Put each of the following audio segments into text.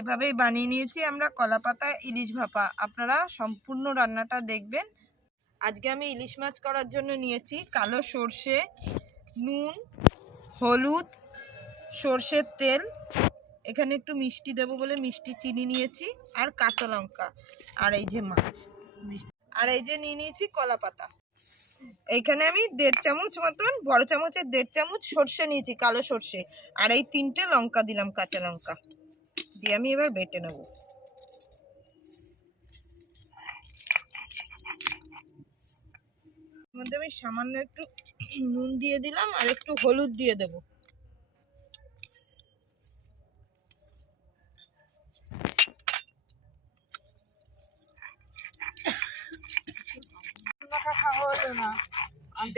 এভাবেই বানিয়ে নিয়েছি আমরা কলাপাতা ইলিশ ভাপা। আপনারা সম্পূর্ণ রান্নাটা দেখবেন। আজকে আমি ইলিশ মাছ করার জন্য নিয়েছি কালো সর্ষে, নুন, হলুদ, সর্ষের তেল, এখানে একটু মিষ্টি দেবো বলে মিষ্টি চিনি নিয়েছি, আর কাঁচা লঙ্কা, আর এই যে মাছ, আর এই যে নিয়ে নিয়েছি কলাপাতা। এইখানে আমি 1.5 চামচ মতন, বড় চামচের 1.5 চামচ সর্ষে নিয়েছি, কালো সর্ষে, আর এই 3টে লঙ্কা দিলাম, কাঁচা লঙ্কা দিয়ে আমি এবার বেটে নেব। মধ্যে আমি সামান্য একটু নুন দিয়ে দিলাম আর একটু হলুদ দিয়ে দেব।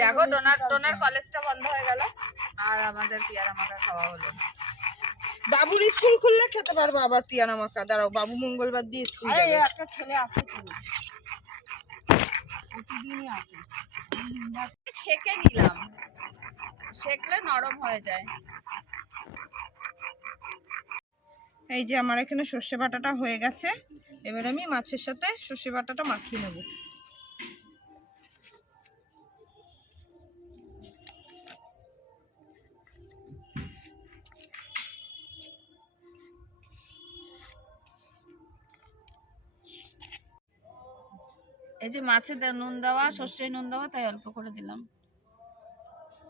দেখো টোনার কলেজটা বন্ধ হয়ে গেল আর আমাদের পিয়ারা মাখা খাওয়া হলো। বাবুর স্কুল খুললে খেতে পারবো আবার পিয়ারা মাখা। দাঁড়াও, বাবু মঙ্গলবার দিয়ে স্কুল যাবে। একটা ছেলে আছে প্রতিদিনই আছে, ছেঁকে নিলাম, ছেঁকলে নরম হয়ে যায়। এই যে আমার এখানে সর্ষে বাটাটা হয়ে গেছে, এবার আমি মাছের সাথে সর্ষে বাটাটা মাখিয়ে নেব। এই যে মাছে নুন দেওয়া, সর্ষে নুন দেওয়া, তাই অল্প করে দিলাম।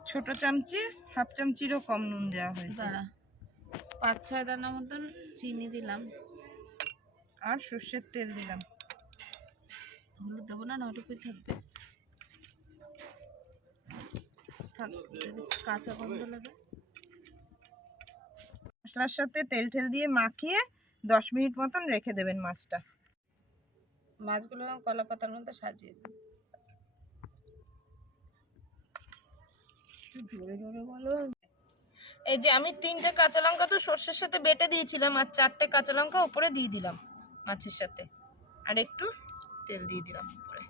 ছোট চামচি, হাফ চামচিরও কম নুন দেওয়া হয়েছে। দাঁড়া, 5-6 দানা মতন চিনি দিলাম, আর সর্ষের তেল দিলাম। হলুদ দেবো না, ওটুকুই থাকবে, যদি কাঁচা গন্ধ লাগে। মশলার সাথে তেল ঠেল দিয়ে মাখিয়ে 10 মিনিট মতন রেখে দেবেন মাছটা। মাছগুলো কলা পাতার মধ্যে সাজিয়ে দিই। এই যে আমি 3টে কাঁচা লঙ্কা তো সর্ষের সাথে বেটে দিয়েছিলাম, আর 4টে কাঁচা লঙ্কা উপরে দিয়ে দিলাম মাছের সাথে, আর একটু তেল দিয়ে দিলাম উপরে।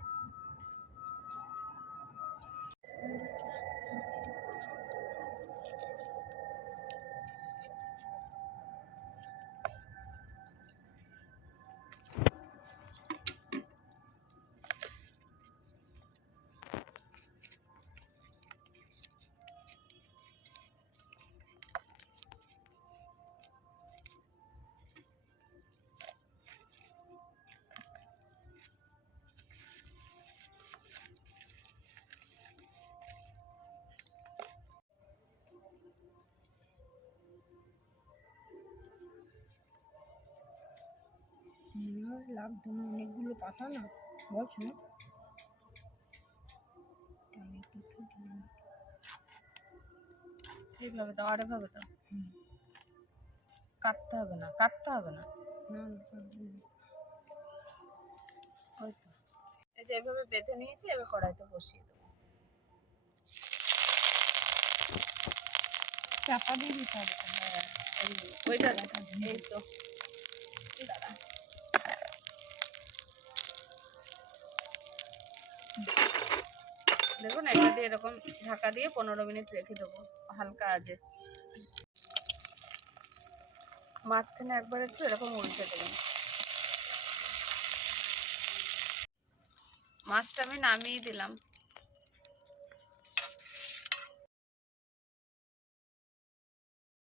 লাভ অনেকগুলো পাতা না, বলছো এইভাবে দাও, আর এভাবে দাও, কাটতে হবে না, কাটতে হবে না। ওই তো, এই যে এভাবে বেঁধে নিয়েছি, এবার কড়াইতে বসিয়ে দেবো। চাপা দিয়ে দিতে হবে। ওইটা এই তো, দাঁড়া, দেখুন এটা দিয়ে এরকম ঢাকা দিয়ে 15 মিনিট রেখে দেবো হালকা আঁচে। মাঝখানে একবার একটু এরকম উল্টে দেবেন। মাছটা আমি নামিয়ে দিলাম।